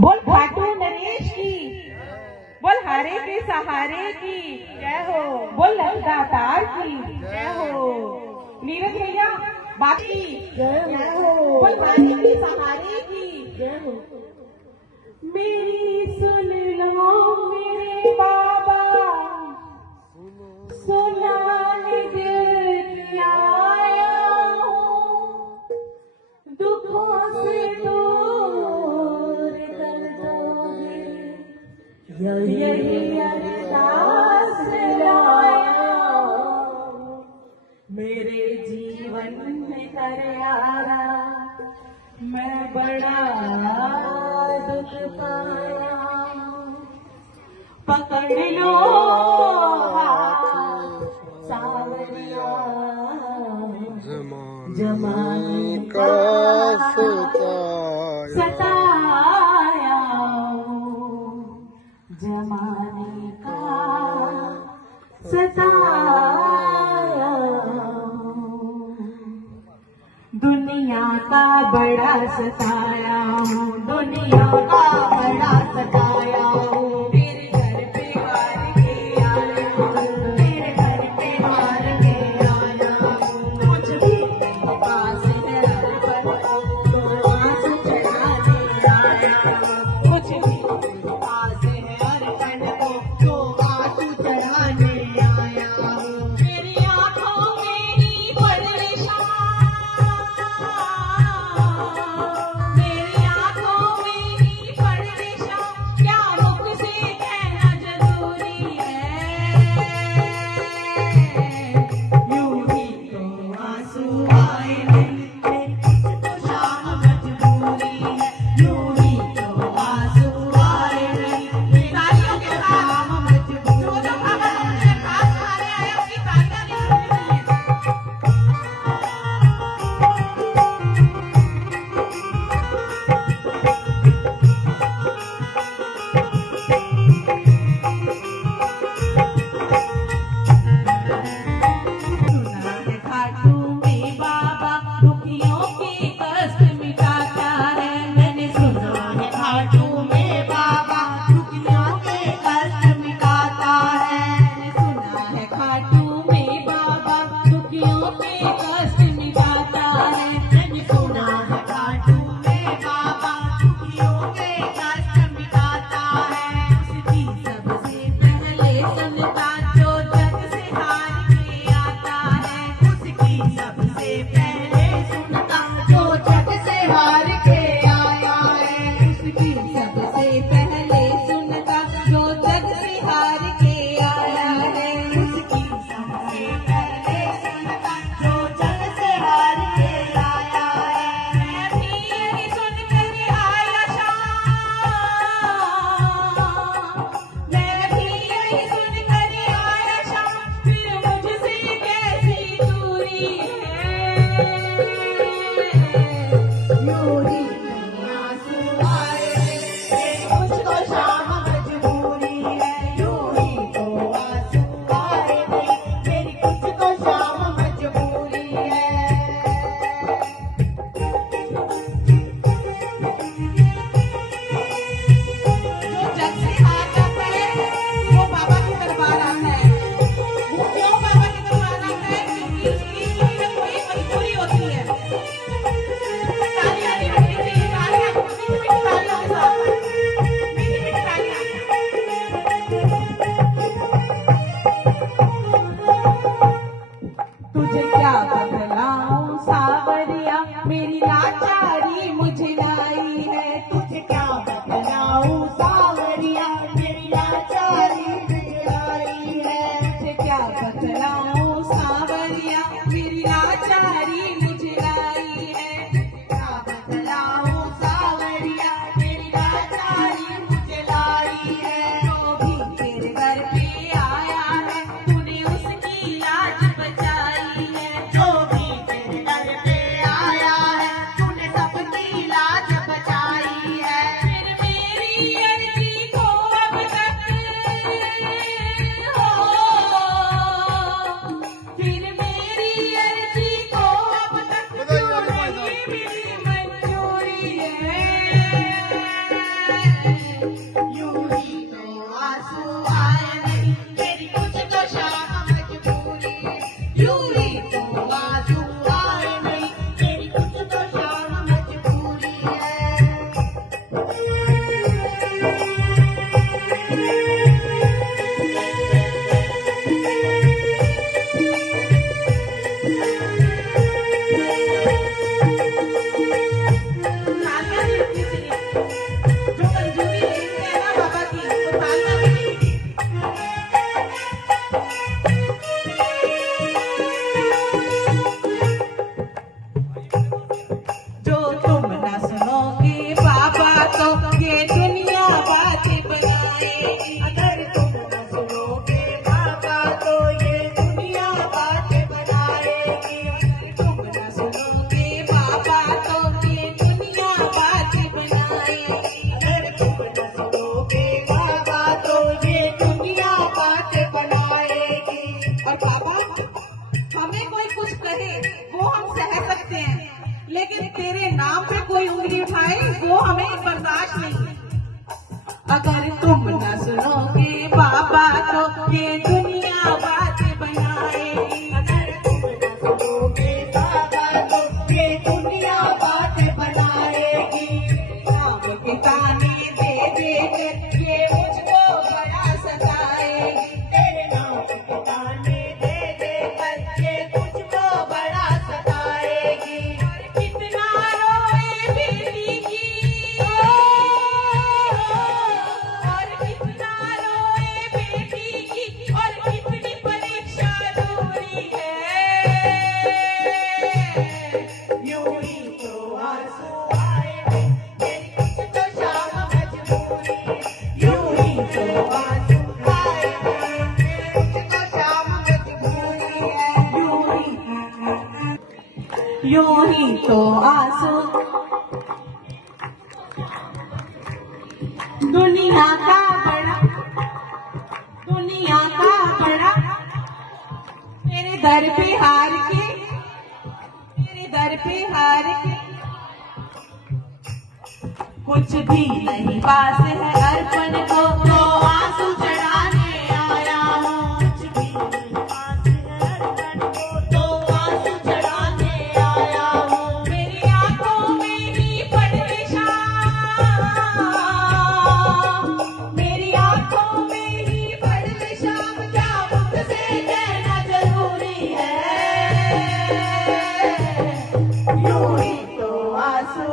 बोल खाटू नरेश की, बोल हारे के सहारे की जय हो, बोल दातार की जय हो। नीरज भैया बाकी जय हो, बोल हारे के सहारे की जय हो। मेरी सुन लो मेरे बाबा, सुनाने दिल आया हूँ, दुखों से दूर कर दोगे, यही अरदास लाया हूँ। मेरे जीवन में दरियारा मैं बड़ा दुख पाया, पकड़ लो हाथ सावरिया, जमाने का सताया हूँ, जमाने का सताया हूँ। दुनिया का बड़ा सताया हूँ, दुनिया का बड़ा सताया हूँ। मेरे घर पे हार के आया हूँ, मेरे घर पे हार के आया हूँ। कुछ भी मेरे पास है पर तो आंसू चढ़ाने आया हूँ। कुछ भी मेरे पास है हर कण को तो आंसू चढ़ाने आया हूँ। मेरी आंखों में ही परेशान, मेरी आंखों में ही परेशान, क्या मुख से कहना जरूरी है। यूं ही तो आंसू आए नहीं, तो शाम मजबूरी है। यूं ही तो आंसू आए नहीं, तालियों के साथ मजबूरी। जो लोग अगर अपने पास हारे आए उसकी तालियां नहीं सुननी है। सुना है खाटू में बाबा दुखियों के कष्ट मिटाता है। मैंने सुना है खाटू में बाबा दुखियों के कष्ट मिटाता है। मैंने सुना है खाटू में बाबा दुखियों के कष्ट मिटाता है। मैंने सुना है खाटू में बाबा दुखियों के कष्ट मिटाता है। उसकी सबसे पहले संता जो जग से हार के आता है, उसकी सबसे पहले सुनता जो जग से हार के आया है। उसकी सबसे पहले सुनता जो जग से हार के आया है। उसकी सबसे पहले सुनता जो जग से हार के आया है। मैं भी यही सुनकर आया शाम, मैं भी यही सुनकर आया शाम, फिर मुझसे कैसी दूरी है। यूं ही तो आंसू आए नहीं, मुझको शाम मजबूरी है। यूं ही तो आंसू आए नहीं, मेरी मुझको शाम मजबूरी है। जो जग से हार जाता है वो बाबा के दरबार आता है। वो क्यों बाबा के दरबार आता है? क्योंकि उसकी कोई न कोई मजबूरी होती है। तालियां नहीं बजनी चाहिए, तालियां मीठी मीठी तालियों के साथ, मीठी मीठी तालियां। तुझे क्या बतलाऊं सावरिया, मेरी लाचारी मुझे लाई है। तुझे क्या बतलाऊं सावरिया, मेरी लाचारी मुझे लाई है। तुझे क्या बतलाऊं सावरिया, मेरी लाचारी मुझे लाई है। क्या बतलाऊं सावरिया, मेरी लाचारी मुझे लाई है। जो भी तेरे घर पे आया है तूने उसकी लाज बचाई है। जो भी तेरे घर पे आया है तूने सबकी लाज बचाई लेकिन तेरे नाम पे कोई उंगली उठाए वो हमें बर्दाश्त नहीं। अगर तुम न सुनोगे बाबा तो ये दुनिया बात बनाएगी। अगर तुम न सुनोगे बाबा तो ये दुनिया बात बनाएगी। नाम के ताने दे दे कर ये मुझको बड़ा सताएगी। तेरे नाम के ताने दे दे कर ये मुझको बड़ा सताएगी। कितना रोए बेटी की और कितना रोए बेटी की और कितनी परीक्षा दूरी है। यूं ही तो आंसू आए मेरी कुछ तो शाम मजबूरी। यूं ही तो आंसू आए मेरी कुछ तो शाम मजबूरी है। यूं ही तो आंसू दुनिया का बड़ा मेरे दर पे हार के मेरे दर पे हार के कुछ भी नहीं पास है अर्पण को तो आंसू चढ़ाने आया हूँ। कुछ भी नहीं पास है अर्पण को तो आंसू चढ़ाने आया हूँ। मेरी आंखों में ही पड़े शाम मेरी आंखों में ही पड़े शाम क्या मुझसे कहना जरूरी है। यूं ही तो आंसू